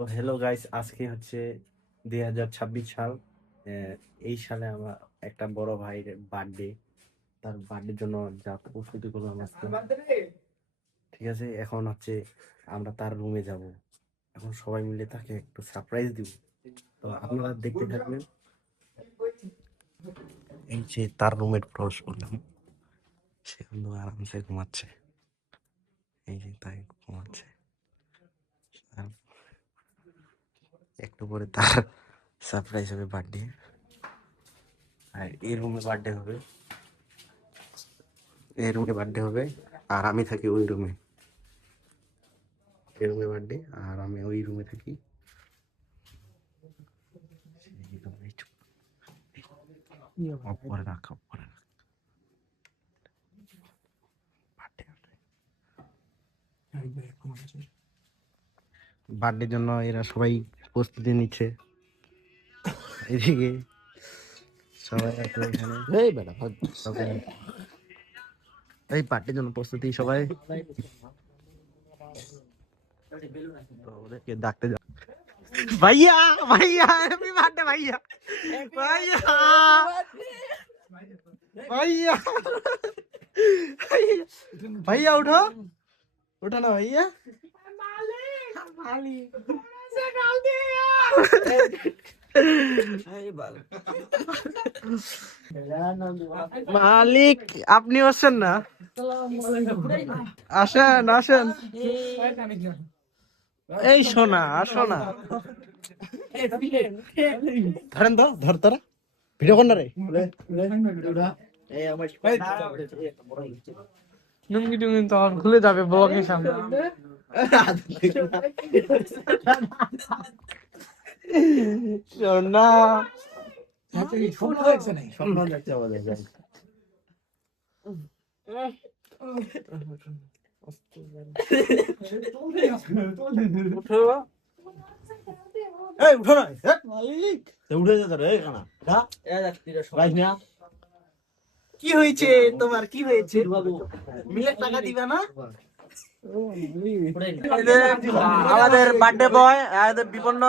তো hello guys আজকে হচ্ছে দুই হাজার ছাব্বিশ সাল এই সালে আমার একটা বড় ভাইয়ের বার্থডে তার বার্থডের জন্য যা প্রস্তুতি করলাম আজকে। ঠিক আছে, এখন হচ্ছে আমরা তার রুমে যাব। এখন সবাই মিলে তাকে একটু সারপ্রাইজ দিব। তো আপনারা দেখতে থাকবেন। এই যে তার রুমের প্রবেশ করলাম। সে কিন্তু আরামসে ঘুমাচ্ছে। এই যে তাই ঘুমাচ্ছে। একটু পরে তার সারপ্রাইজ হবে বার্থডে আর এই রুমে বার্থডে হবে। এই রুমে বার্থডে হবে আর আমি থাকি ওই রুমে এই রুমে বার্থডে আর আমি ওই রুমে থাকি। রাখ বার্থডের জন্য এরা সবাই প্রস্তুতি নিচ্ছে। এদিকে সবাই এখানে। এই বেটা সবাই এই পার্টির জন্য প্রস্তুতি সবাই। ওদেরকে ডাকতে যা। ভাইয়া ভাইয়া হ্যাপি বার্থডে ভাইয়া। ভাইয়া ভাইয়া। ভাইয়া উঠো। উঠো না ভাইয়া। মালিক। আপনি আসছেন না। আসেন আসেন। এই শোনা আসো না ধরেন তো ধর তোরা। ভিডিও কর না রে লুঙ্গি টুঙ্গি তো খুলে যাবে ব্লগের সামনে। সোনা এই উঠো না। মালিক। উঠে যা রে কানা না কি হয়েছে তোমার? কি হয়েছে? মিলে টাকা দিবা না? আমাদের বার্থডে বয় বিপন্ন।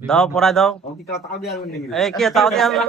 দাও পড়াই দাও। কি দিয়ে আনলাম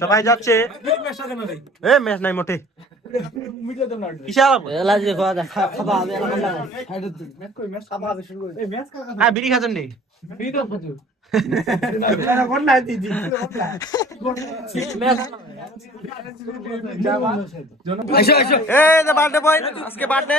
সবাই যাচ্ছে। এ ম্যাচ নাই মোটে। হ্যাঁ বিড়ি খাচ্ছেন নি? বার্থডে বয় আজকে birthday.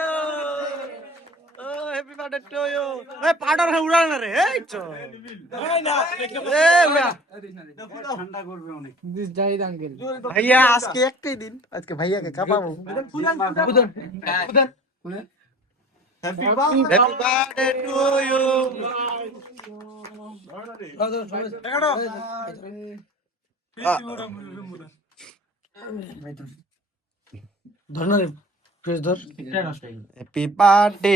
Happy birthday to you A powder উড়াল না রে এই চো এ উড়া জাহিদ আঙ্কেল ভাইয়া আজকে একটাই দিন আজকে ভাইয়াকে কাপাবো হ্যাপি বার্থডে টু ইউ ধর প্রেস ধর happy birthday to you happy birthday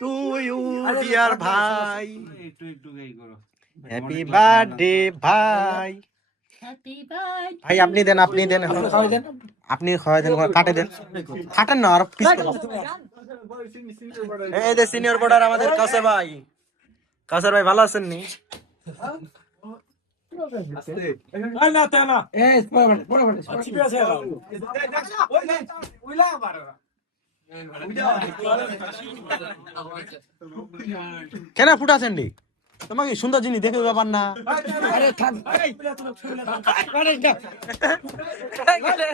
to you dear ভাই. একটু একটু এই করো। হ্যাপি বার্থডে ভাই। ভাই আপনি দেন আপনি দেন। আপনি খাওয়াই দেন। কাটে দেন। কাটেন না আর পিস এই যে সিনিয়র বর্ডার আমাদের কাছে ভাই। কাসার ভাই ভালো আছেন নি? আরে না তা না এই পড়া পড়া মানে চিপে আছে এরা। কেন ফুটাছেন নি তোমাকে সুন্দর জিনিস দেখে ব্যাপার না আরে থাক আরে না বার্থডে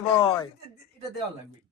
বয়। এটা দেওয়া লাগবে।